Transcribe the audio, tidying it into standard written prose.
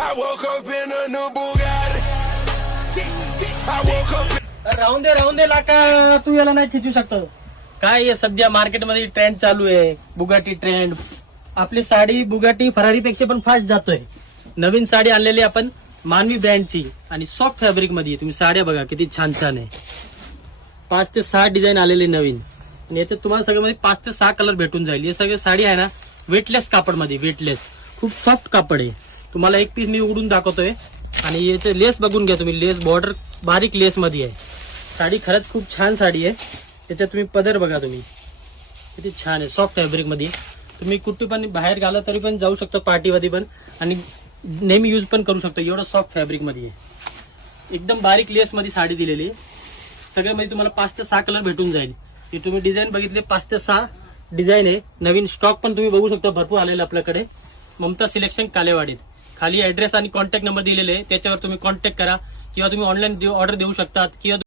I woke up in a new Bugatti. I woke up. राहून दे लाका, तू याला नाही खिचू शकतो. काय आहे सध्या मार्केटमध्ये ट्रेंड चालू आहे, बुगाटी ट्रेंड. आपली साडी बुगाटी फरारी पेक्षा पण फास्ट जातोय. नवीन साडी आणलेली आपण मानवी ब्रँडची आणि सॉफ्ट फॅब्रिक मध्ये. तुम्ही साड्या बघा किती छान छान आहे. 5 ते 6 डिझाईन आलेले नवीन आणि याच्यात तुम्हाला सगळ्यामध्ये 5 ते 6 कलर भेटून जाईल. हे सगळे साडी आहे ना वेटलेस कापड मध्ये, वेटलेस खूप सॉफ्ट कापड आहे. तुम्हाला एक पीस मी उघडून दाखवतोय आणि याचे लेस बघून घ्या तुम्ही. लेस बॉर्डर बारीक लेस मध्ये आहे. साडी खरंच खूप छान साडी आहे. त्याच्यात तुम्ही पदर बघा तुम्ही किती छान आहे, सॉफ्ट फॅब्रिक मध्ये. तुम्ही कुठे पण बाहेर घाला तरी पण जाऊ शकतो, पार्टीमध्ये पण, आणि नेहमी यूज पण करू शकतो. एवढं सॉफ्ट फॅब्रिक मध्ये आहे. एकदम बारीक लेस मध्ये साडी दिलेली आहे. सगळ्यामध्ये तुम्हाला 5 ते 6 कलर भेटून जाईल. हे तुम्ही डिझाईन बघितले 5 ते 6 डिझाईन आहे. नवीन स्टॉक पण तुम्ही बघू शकता, भरपूर आलेला आपल्याकडे. ममता सिलेक्शन कालेवाडीत. खाली ऍड्रेस आणि कॉन्टॅक्ट नंबर दिलेले आहे, त्याच्यावर तुम्ही कॉन्टॅक्ट करा किंवा तुम्ही ऑनलाईन ऑर्डर देऊ शकतात किंवा